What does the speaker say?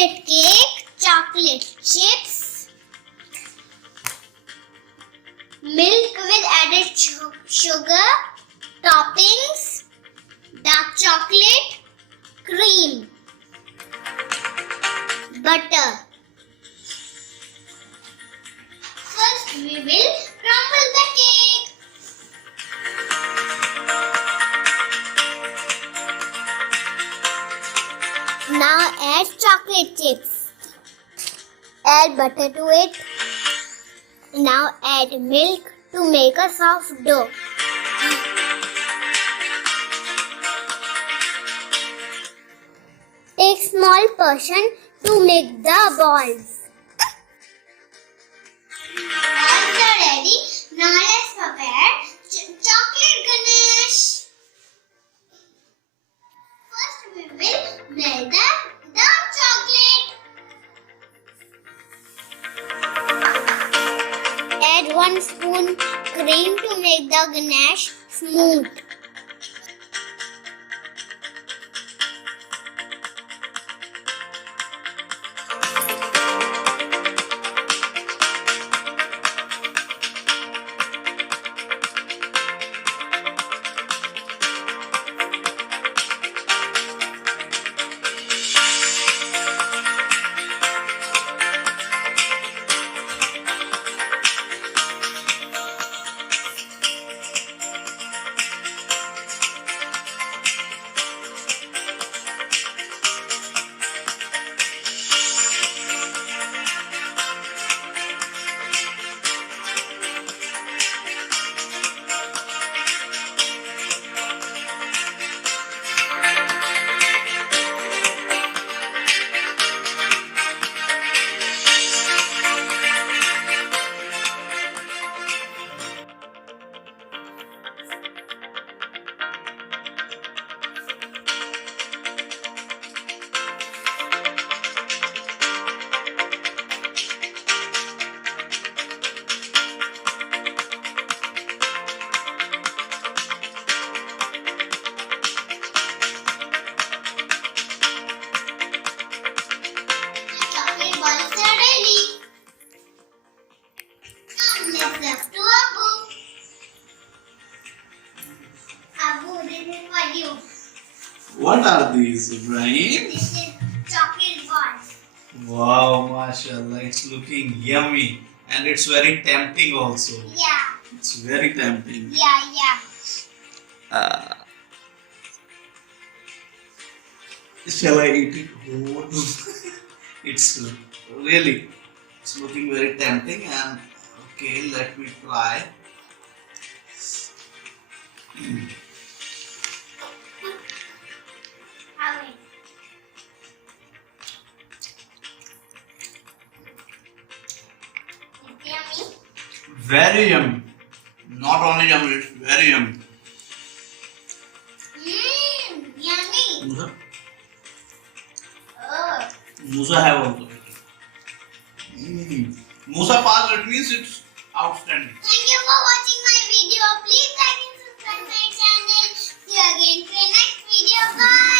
chocolate cake, chocolate chips, milk with added sugar, toppings, dark chocolate, cream, butter. First we will crumble the cake. Now add chocolate chips. Add butter to it. Now add milk to make a soft dough. Take small portion to make the balls. Balls are ready. Now let's prepare chocolate ganache. First we will melt the dark chocolate. Add 1 spoon cream to make the ganache smooth. What are these, Ibrahim? This is chocolate balls. Wow, mashallah, it's looking yummy and it's very tempting also. Yeah. It's very tempting. Yeah. Shall I eat it whole? It's looking very tempting and okay, let me try. Very yummy. Not only yummy, it's very yummy. Yummy. Musa? Oh. Musa have also. Musa pass, it means it's outstanding. Thank you for watching my video. Please like and subscribe my channel. See you again for the next video. Bye.